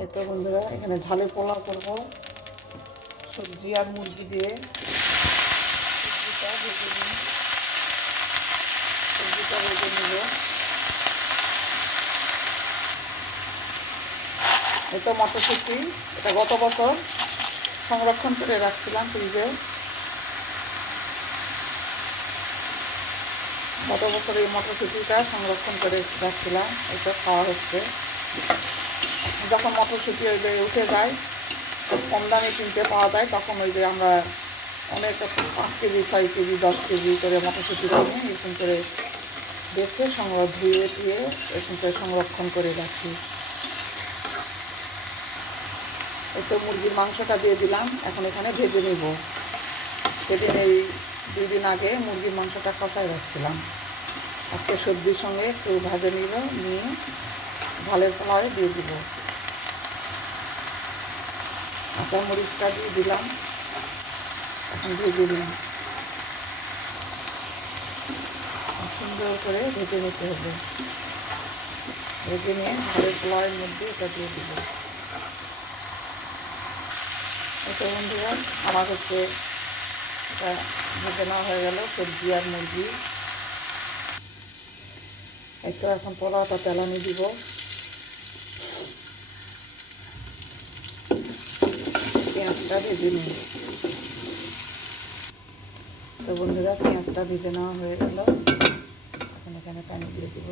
এই তো বন্ধুরা, এখানে ঝালে পোলাও করব সবজি আর মুরগি দিয়ে। সবজিটা ভেজে নেব। এই তো মটরশুঁটি, এটা গত বছর সংরক্ষণ করে রাখছিলাম ফ্রিজে। গত বছর এই মটরশুঁটিটা সংরক্ষণ করে রাখছিলাম, এটা খাওয়া হচ্ছে। যখন মটরশুঁটি ওই যে উঠে যায়, কম দামে কিনতে পাওয়া যায়, তখন ওই যে আমরা অনেক 5 কেজি 6 কেজি 10 কেজি করে মটরশুঁটি কিনে এরকম করে বেছে ধুয়ে টুয়ে এরকম করে সংরক্ষণ করে রাখি। একটু মুরগির মাংসটা দিয়ে দিলাম, এখন এখানে ভেজে নেব। সেদিন এই 2 দিন আগে মুরগির মাংসটা কষায় রাখছিলাম, আজকে সবজির সঙ্গে একটু ভেজে নিয়ে ঝালের পোলাওয়ে দিয়ে দিব। কাঁচা মরিচটা দিয়ে দিলাম, এখন ভেজে দিন সুন্দর করে ভেজে নিতে হবে। ভেজে নিয়ে ঝালের পোলাওয়ের মধ্যে এটা দিয়ে দিব। এটা বন্ধুরা আমার হচ্ছে এটা ভেজে নেওয়া হয়ে গেল সবজি আর মুরগি। এই তো এখন পোলাওটা চালানি দিব। পেঁয়াজটা ভেজে নিই। তো বন্ধুরা, পেঁয়াজটা ভেজে নেওয়া হয়ে গেল, এখন এখানে পানি দিয়ে দিব।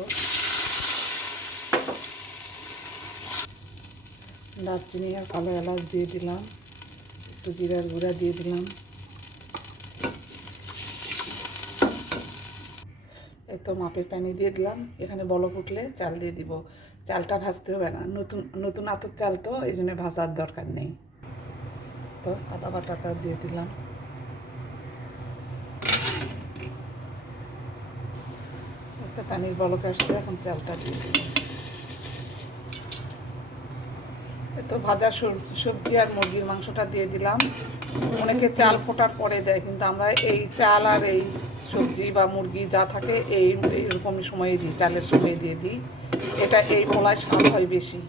দারচিনি আর কালো এলাচ দিয়ে দিলাম, একটু জিরার গুঁড়া দিয়ে দিলাম। এই তো মাপের পানি দিয়ে দিলাম। এখানে বলক উঠলে চাল দিয়ে দিব। চালটা ভাজতে হবে না, নতুন নতুন আতপ চাল তো, এই জন্য ভাজার দরকার নেই। তো আদা বাটাটা দিয়ে দিলাম। একটা পানির বলক আসছে, এখন চালটা দিয়ে দিলাম। তো ভাজা সবজি আর মুরগির মাংসটা দিয়ে দিলাম। অনেকে চাল ফোটার পরে দেয়, কিন্তু আমরা এই চাল আর এই সবজি বা মুরগি যা থাকে এইরকম সময়ে দিই, চালের সময় দিয়ে দিই। এটা এই পোলায় স্বাদ হয় বেশি।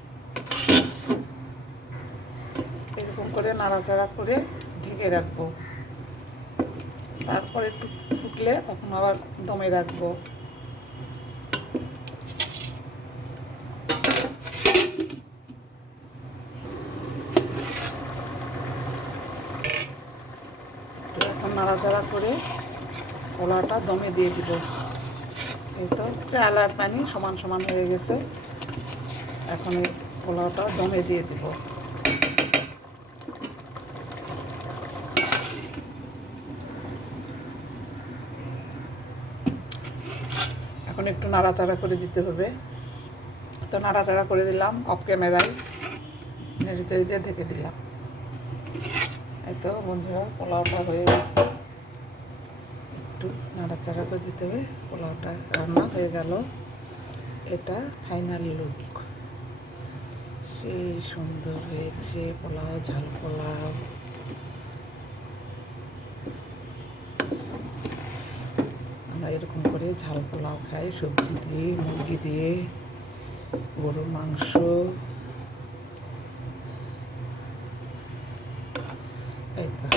এরকম করে নাড়াচাড়া করে ঢেকে রাখবো। তারপর একটু ফুটলে তখন আবার দমে রাখবো। এখন নাড়াচাড়া করে পোলাওটা দমে দিয়ে দিব। এই তো চাল আর পানি সমান সমান হয়ে গেছে, এখন এই পোলাওটা দমে দিয়ে দিব। এখন একটু নাড়াচাড়া করে দিতে হবে। তো নাড়াচাড়া করে দিলাম, অফ ক্যামেরায় নেড়ে চেড়ে দিয়ে ঢেকে দিলাম। এই তো বন্ধুরা, পোলাওটা হয়ে গেছে। একটু নাড়াচাড়া করে দিতে হবে। পোলাওটা রান্না হয়ে গেল। এটা ফাইনাল লুক। সেই সুন্দর হয়েছে পোলাও, ঝাল পোলাও। আমরা এরকম করে ঝাল পোলাও খাই, সবজি দিয়ে, মুরগি দিয়ে, গরুর মাংস। এই তো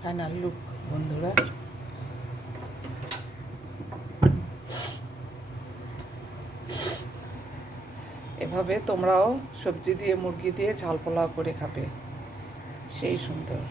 ফাইনাল লুক বন্ধুরা। এভাবে তোমরাও সবজি দিয়ে মুরগি দিয়ে ঝাল পোলাও করে খাবে, সেই সুন্দর।